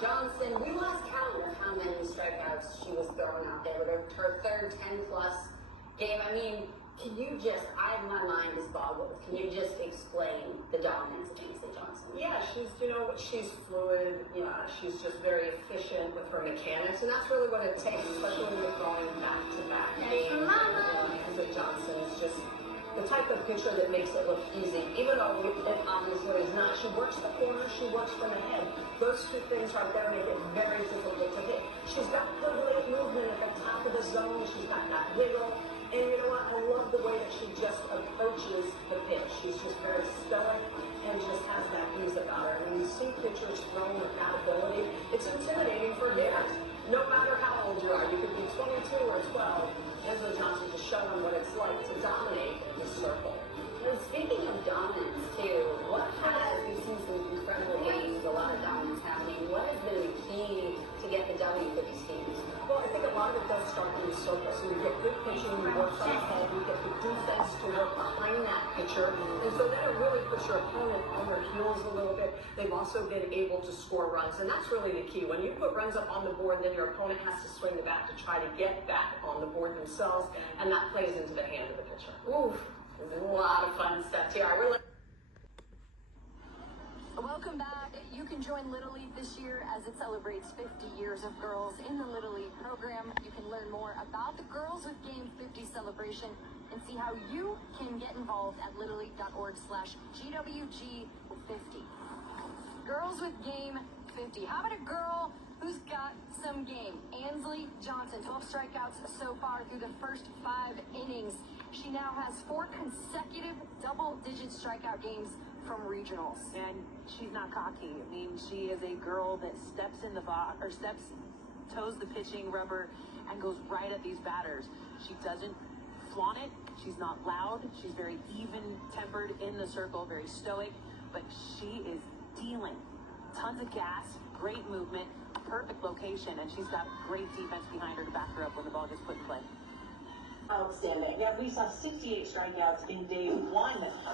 Johnson, we lost count of how many strikeouts she was throwing out there with her third 10-plus game. I mean, can you just, my mind is boggled. Can you just explain the dominance of Ansley Johnson? Yeah, she's fluid. Yeah, she's just very efficient with her mechanics, and that's really what it takes, especially when you're going back-to-back games. Ansley Johnson is just the type of pitcher that makes it look easy, even though it obviously is not. She works the corner, she works from ahead. Those two things right there make it very difficult to hit. She's got good late movement at the top of the zone. She's got that wiggle. And you know what? I love the way that she just approaches the pitch. She's just very stoic and just has that ease about her. And when you see pitchers thrown with that ability, it's intimidating for hitters. No matter how old you are, you could be 22 or 12. Ansley Johnson just showing what it's like to dominate the circle. And speaking of dominance, too, we've seen some incredible games, a lot of dominance happening. What has been the key to get the W for these teams? Well, I think a lot of it does start in the circle. So you get good pitching, you work from ahead, you get the defense to work behind that pitcher. And so then it really puts your opponent on their heels a little bit. They've also been able to score runs, and that's really the key. When you put runs up on the board, then your opponent has to swing the bat to try to get back on the board themselves, and that plays into the hand of the pitcher. Ooh, there's a lot of fun stuff here. Welcome back. You can join Little League this year as it celebrates 50 years of girls in the Little League program. You can learn more about the Girls with Game 50 celebration and see how you can get involved at littleleague.org/GWG50. Girls with Game 50. How about a girl who's got some game? Ansley Johnson, 12 strikeouts so far through the first 5 innings. She now has 4 consecutive double-digit strikeout games from regionals. And she's not cocky. I mean, she is a girl that steps in the box, or toes the pitching rubber and goes right at these batters. She doesn't flaunt it. She's not loud. She's very even-tempered in the circle, very stoic, but she is dealing. Tons of gas, great movement, perfect location, and she's got great defense behind her to back her up when the ball gets put in play. Outstanding. Yeah, we saw 68 strikeouts in day 1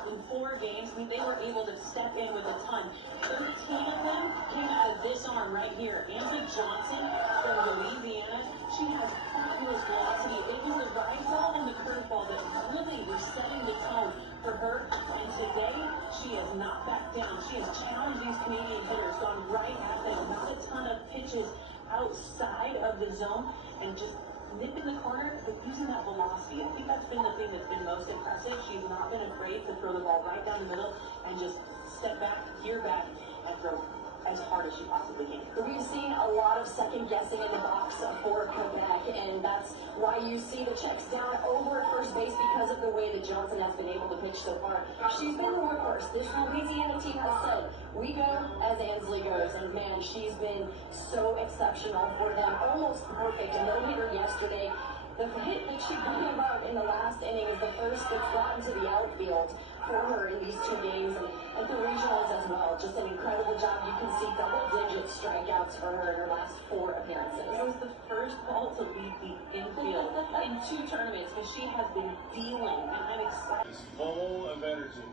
in 4 games. I mean, they were able to step in with a ton. 13 of them came out of this arm right here. Ansley Johnson from Louisiana. She has fabulous velocity. It was the rise ball and the curveball that really were setting the tone for her. And today, she has not backed down. She has challenged these Canadian hitters, gone right at them. Not a ton of pitches outside of the zone, and just nipping the corner, but using that velocity. I think that's been the thing that's been most impressive. She's not been afraid to throw the ball right down the middle and just step back, gear back, and throw as hard as she possibly can. We've seen a lot of second guessing in the box for Quebec, and that's why you see the checks down over at first base because of the way that Johnson has been able to pitch so far. She's been the workhorse. This Louisiana team has said, we go as Ansley goes, and man, she's been so exceptional for them. Almost perfect, a no-hitter yesterday. The hit that she beat him up in the last inning is the first that's gotten to the outfield for her in these 2 games, and the regionals as well. Just an incredible job. You can see double-digit strikeouts for her in her last 4 appearances. It was the first ball to leave the infield in 2 tournaments, but she has been dealing, and I'm excited. She's full of energy.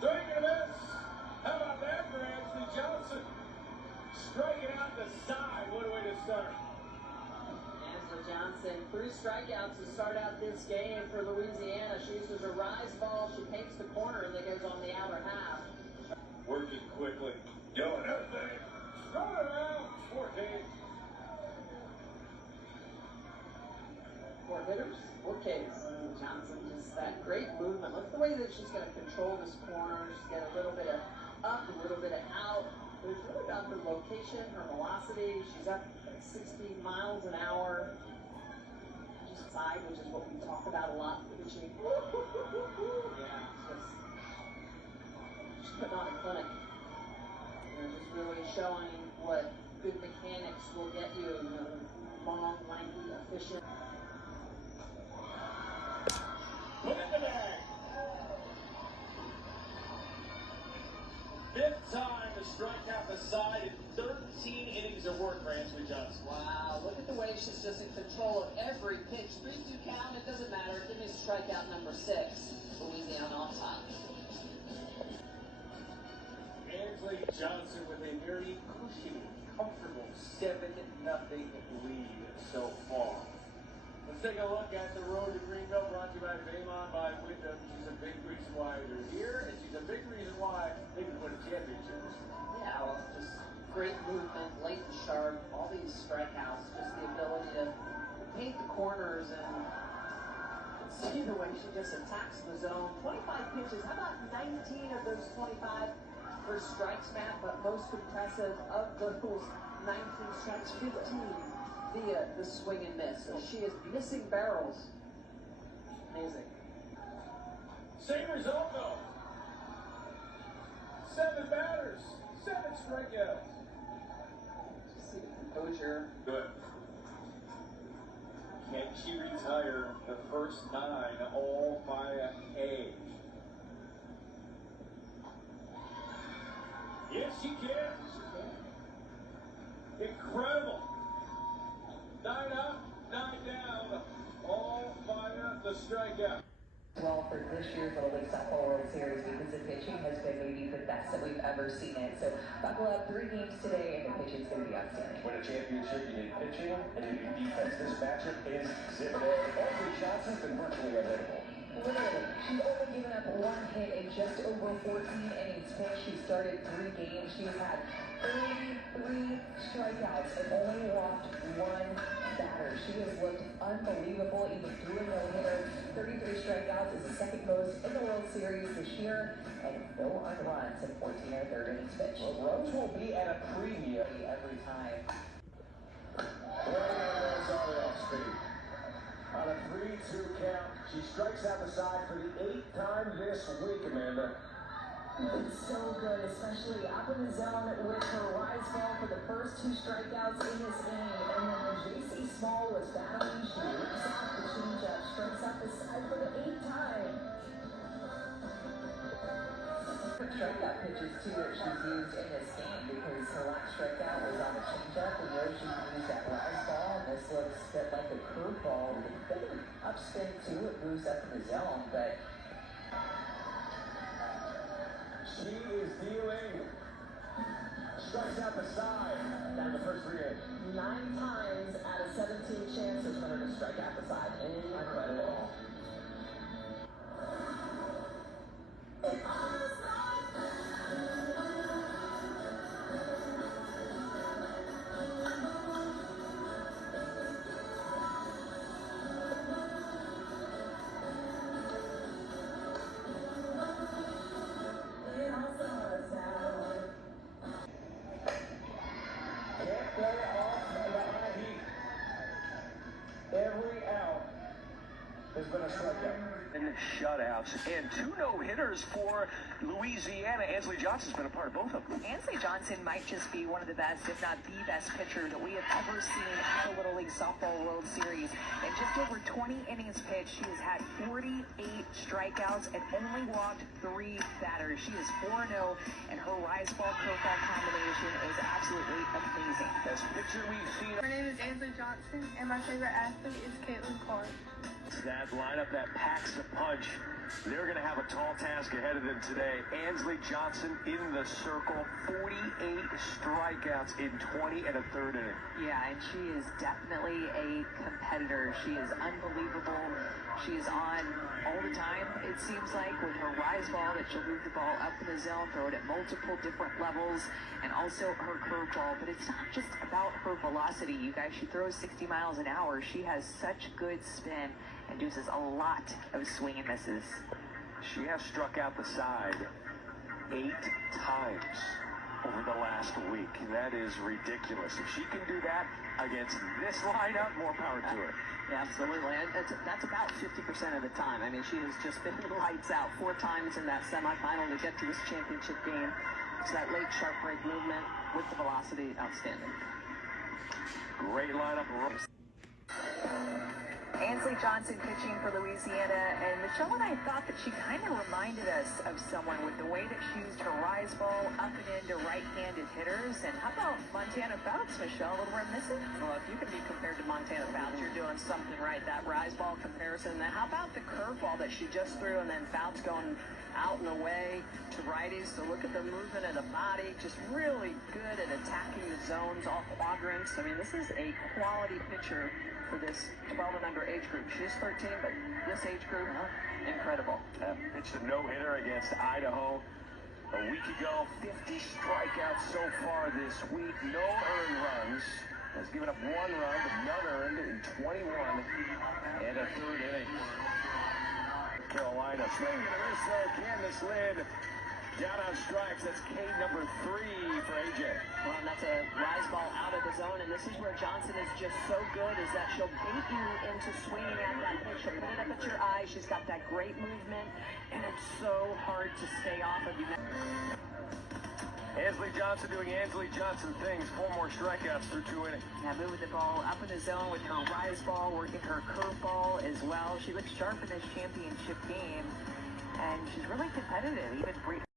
Swing and a miss. How about that for Ansley Johnson? Striking out the side. What a way to start. Johnson, 3 strikeouts to start out this game for Louisiana. She uses a rise ball, she paints the corner, and then goes on the outer half. Working quickly. Going up there. Throw it around. 14. 4 hitters, 4 Ks. Johnson, just that great movement. Look at the way that she's going to control this corner. She's got a little bit of up, a little bit of out. But it's really about her location, her velocity. She's up at 60 miles an hour. Just side, which is what we talk about a lot. Pitching. Yeah, just putting on a clinic. Just really showing what good mechanics will get you. Long, lanky, efficient. Put it in the bag. 5th time to strike out the side in 13 innings of work for Ansley Johnson. Wow, look at the way she's just in control of every pitch. 3-2 count, it doesn't matter. Give me strikeout number 6. Louisiana off top. Ansley Johnson with a very very cushy, comfortable 7-0 lead so far. Let's take a look at the road to Greenville, brought to you by Vailon by Wyndham. She's a big reason why they're here, and she's a big reason why they can win a championship. Yeah, well, just great movement, late and sharp, all these strikeouts, just the ability to paint the corners and see the way she just attacks the zone. 25 pitches, how about 19 of those 25 for strikes, Matt? But most impressive of those 19 strikes, 15 via the swing and miss. So she is missing barrels. Amazing. Same result though. 7 batters, 7 strikeouts. Just see the composure. Good. Can she retire the first 9 all via A? Yes, she can. Incredible. 9 up, 9 down, all via the strikeout. Well, for this year's Little League Softball World Series, because the pitching has been maybe the best that we've ever seen it. So buckle up, 3 games today, and the pitching's going to be outstanding. Win a championship, you need pitching, and you need defense. This matchup is Exhibit A. Ansley Johnson's been virtually unhittable. Literally, she's only given up 1 hit in just over 14 innings pitched. She started 3 games. She's had 33 strikeouts and only walked 1 batter. She has looked unbelievable, even through a no-hitter. 33 strikeouts is the second most in the World Series this year, and no unruns in 14 or 3rd innings pitched. Well, runs will be at a premium Every time. Rosario off speed. On a 3-2 count, she strikes out the side for the 8th time this week, Amanda. It's so good, especially up in the zone with her rise ball for the first 2 strikeouts in this inning. And then when J.C. Small was battling, she rips off the changeup, strikes out the side for the 8th time. Her strikeout pitches too that she's used in this game, because her last strikeout was on the changeup, and there she used that rise ball, and this looks a bit like a curveball with a bit of an upspin too. It moves up in the zone, but She is dealing. Strikes out the side. Down the first 3 innings. 9 times out of 17 chances for her to strike out the side. Incredible. Can't play off the high heat. Every out has been a strikeout. Shutouts and 2 no-hitters for Louisiana. Ansley Johnson's been a part of both of them. Ansley Johnson might just be one of the best, if not the best pitcher that we have ever seen at the Little League Softball World Series. In just over 20 innings pitched, she has had 48 strikeouts and only walked 3 batters. She is 4-0, and her rise ball curveball combination is absolutely amazing. Best pitcher we've seen. My name is Ansley Johnson, and my favorite athlete is Caitlin Clark. That lineup that packs the punch. They're going to have a tall task ahead of them today. Ansley Johnson in the circle, 48 strikeouts in 20 and a 3rd inning. Yeah, and she is definitely a competitor. She is unbelievable. She is on all the time, it seems like, with her rise ball, that she'll move the ball up in the zone, throw it at multiple different levels, and also her curveball. But it's not just about her velocity, you guys. She throws 60 miles an hour. She has such good spin and induces a lot of swing and misses. She has struck out the side 8 times over the last week. That is ridiculous. If she can do that against this lineup, more power to her. Yeah, absolutely. That's about 50% of the time. I mean, she has just been lights out 4 times in that semifinal to get to this championship game. So that late sharp break movement with the velocity, outstanding. Great lineup. Ansley Johnson pitching for Louisiana, and Michelle and I thought that she kind of reminded us of someone with the way that she used her rise ball up and into right-handed hitters. And how about Montana Fouts, Michelle? A little reminiscent? Well, if you can be compared to Montana Fouts, you're doing something right. That rise ball comparison. And then how about the curveball that she just threw, and then Fouts going out and away to righties. So look at the movement of the body, just really good at attacking the zones, all quadrants. I mean, this is a quality pitcher for this 12 and under age group. She is 13, but this age group, incredible. Pitched a no-hitter against Idaho a week ago. 50 strikeouts so far this week. No earned runs. Has given up 1 run, but none earned in 21 and a third innings. Carolina swinging and a miss there. Candace Lynn down on strikes. That's K number 3 for AJ. Well, and that's a rise ball out of the zone, and this is where Johnson is just so good, is that she'll bait you into swinging at that pitch. She'll put it up at your eye. She's got that great movement, and it's so hard to stay off of you. Ansley Johnson doing Ansley Johnson things. 4 more strikeouts through 2 innings. Now moving the ball up in the zone with her rise ball, working her curveball as well. She looks sharp in this championship game, and she's really competitive, even